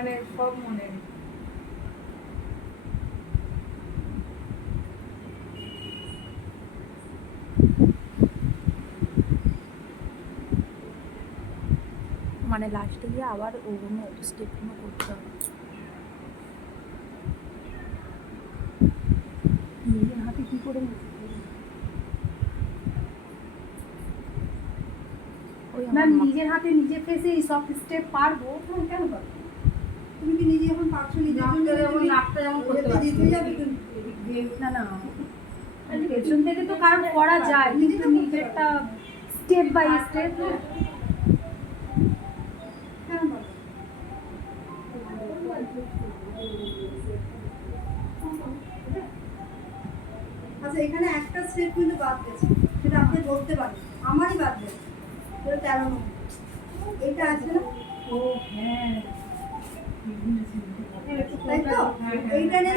মানে সব মনে মানে লাস্টে গিয়ে আবার ওগুলো স্টেপগুলো করতে হবে। নিজের হাতে কি করে ওই ম্যাম আমার নিজের হাতে নিজে ফেসে এই সব স্টেপ পারবো কেন পারবো? তুমি কি নিজে এখন পারছো নিজের জন্য যেমন নাকটা যেমন করতে পারছো যাবে তুমি না না পেছন থেকে তো কারণ করা যায় কিন্তু নিজেরটা স্টেপ বাই স্টেপ কেন পারবো? আচ্ছা এখানে একটা স্টেপ কিন্তু বাদ গেছে, সেটা আপনি বলতে পারেন আমারই বাদ গেছে, সেটা 13 নম্বর। এটা আছে না? ও হ্যাঁ তাই তো, এইটা নেই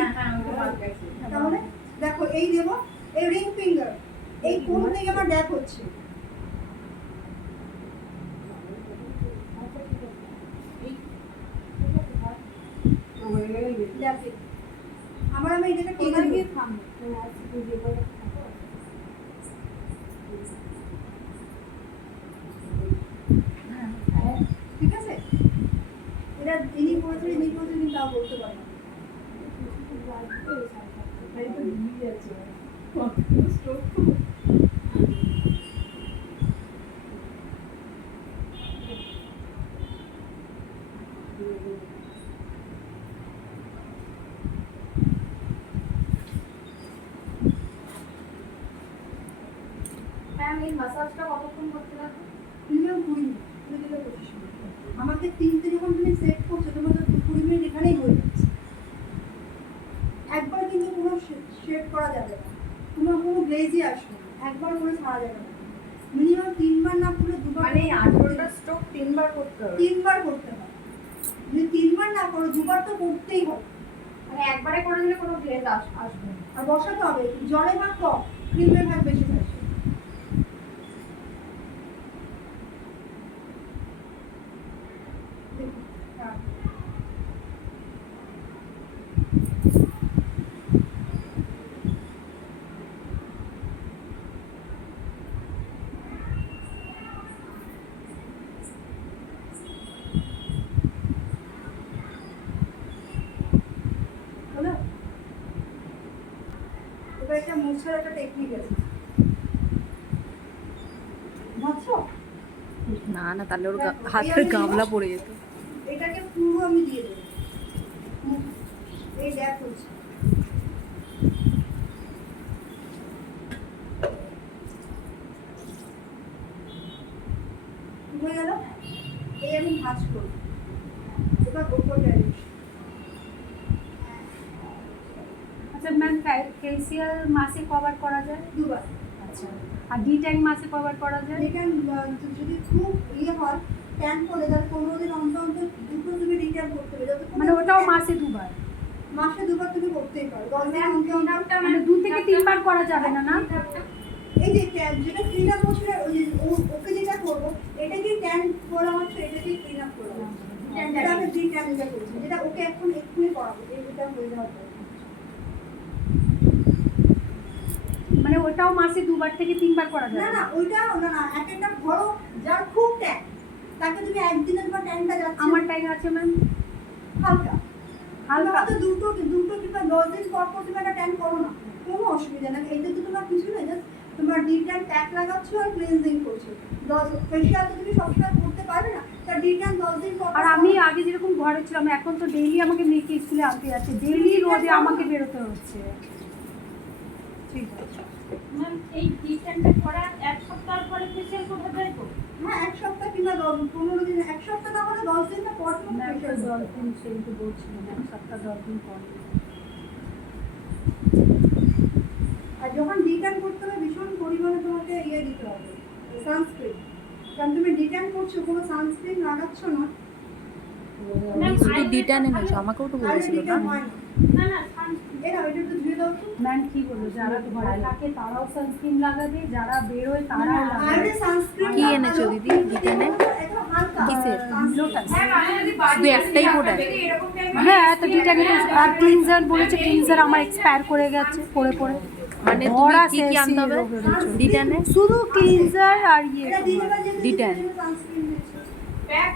তাহলে দেখো এই দেব, এই রিং ফিঙ্গার এই কোন থেকে আমার গ্যাপ হচ্ছে, আমার আমি এটাকে টেনে দিয়ে থামবো। ঠিক আছে, এটা ইনি বলছে ইনি তাও বলতে পারে না। ম্যাম এই মাসাজটা কতক্ষণ করতে লাগবে? Minimum 20 minute, 25 minute. আমাকে 3 যখন তুমি সেট করছো তোমার তো 20 মিনিট এখানেই হয়ে যাচ্ছে। একবার কিন্তু কোনো শেড করা যাবে না, কোনো গ্লেজই আসবে না, একবার করে ছাড়া যাবে না, মিনিমাম 3 বার না করে 2 বার, মানে 18টা স্ট্রোক 3 বার করতে হবে, 3 বার করতে হবে। যদি 3 বার না করো 2 বার তো করতেই হবে, মানে একবারে করে দিলে কোনো গ্লেজ আসবে না। আর বসাতে হবে জলে ভাগ কম, ক্রিমের ভাগ বেশি থাকবে। এটা মোছার একটা টেকনিক আছে, বুঝছো? না না তাহলে ওর হাতের গামলা পড়ে যেত। এটাকে পুরো আমি দিয়ে দেব, এই গ্যাপ হচ্ছে হয়ে গেল, এই আমি ভাঁজ করব, এবার গোপর ডাইরেকশন। আচ্ছা ম্যাম ফেসিয়াল মাসে কভার করা যায় 2 বার। আচ্ছা আর ডি ট্যান মাসে কভার করা যায়? ডি ট্যান যদি খুব হয় ট্যান করে তাহলে 15 দিন অন্তর দুটো তুমি ডি ট্যান করতে হবে, মানে ওটাও মাসে 2 বার, মাসে 2 বার তুমি করতেই পারো। 10 দিন অন্তর মানে 2 থেকে 3 বার করা যাবে না না? এই যে ট্যান যেটা ক্লিন আপ হচ্ছে ওকে যেটা করব এটা কি ট্যান করা হচ্ছে, এটা কি ক্লিন আপ করা হচ্ছে, যেটা আমি ডি ট্যান যেটা করছি যেটা ওকে এখন এক্ষুনি করাবো, এটা হয়ে যাওয়ার পর মানে ওটাও মাসে 2 বার থেকে 3 বার করা যায় না? না ওইটাও না, এক একটা ধরো যার খুব ট্যান তাকে তুমি একদিনের পর ট্যানটা যাচ্ছে, আমার ট্যান আছে ম্যাম হালকা হালকা তো দুটো কিংবা 10 দিন পর পর তুমি একটা ট্যান করো না, কোনো অসুবিধা নেই, এটা তো তোমার কিছু নেই, জাস্ট তোমার ডি ট্যান প্যাক লাগাচ্ছো আর ক্লিনজিং করছো। 10 ফেশিয়াল তো তুমি সবসময় করতে পারবে না, তার ডি ট্যান 10 দিন পর। আর আমি আগে যেরকম ঘরে ছিলাম এখন তো ডেইলি আমাকে মেয়েকে স্কুলে আনতে যাচ্ছে, ডেইলি রোদে আমাকে বেরোতে হচ্ছে। ঠিক আছে ম্যাম এই ডিটেনটা করার এক সপ্তাহ পরে ফেসিয়াল করতে পারবো? হ্যাঁ 1 সপ্তাহ কিংবা 15 দিন, 1 সপ্তাহ না হলে 10 দিন পর তুমি ফেশিয়াল 10 দিন সেটা বলছিলাম, 1 সপ্তাহ 10 দিন পর। আর যখন ডিট্যান করতে হবে ভীষণ পরিমাণে তোমাকে দিতে হবে সানস্ক্রিন, কারণ তুমি ডিট্যান করছো কোনো সানস্ক্রিন লাগাচ্ছ না। শুধু ডিটা এনেছো, আমাকেও তো বলেছিল না? না না সানস্ক্রিন এটা ওইটা তো ধুয়ে দাও তো। ম্যাম কি বলবো, যারা ঘরে থাকে তারাও সানস্ক্রিন লাগাবে, যারা বের হয় তারাও লাগাবে। আরে সানস্ক্রিন কি এনেছো দিদি ডিটেনে? একদম হালকা কি কিসের? লোটাস। শুধু একটাই প্রোডাক্ট? হ্যাঁ, তো ডিটানের আর ক্লিনজার বলেছে, ক্লিনজার আমার এক্সপায়ার করে গেছে পরে পরে। মানে ভরা তুমি কি কি আনতে হবে ডিটানে? শুধু ক্লিনজার আর ইয়ে ডিটান। প্যাক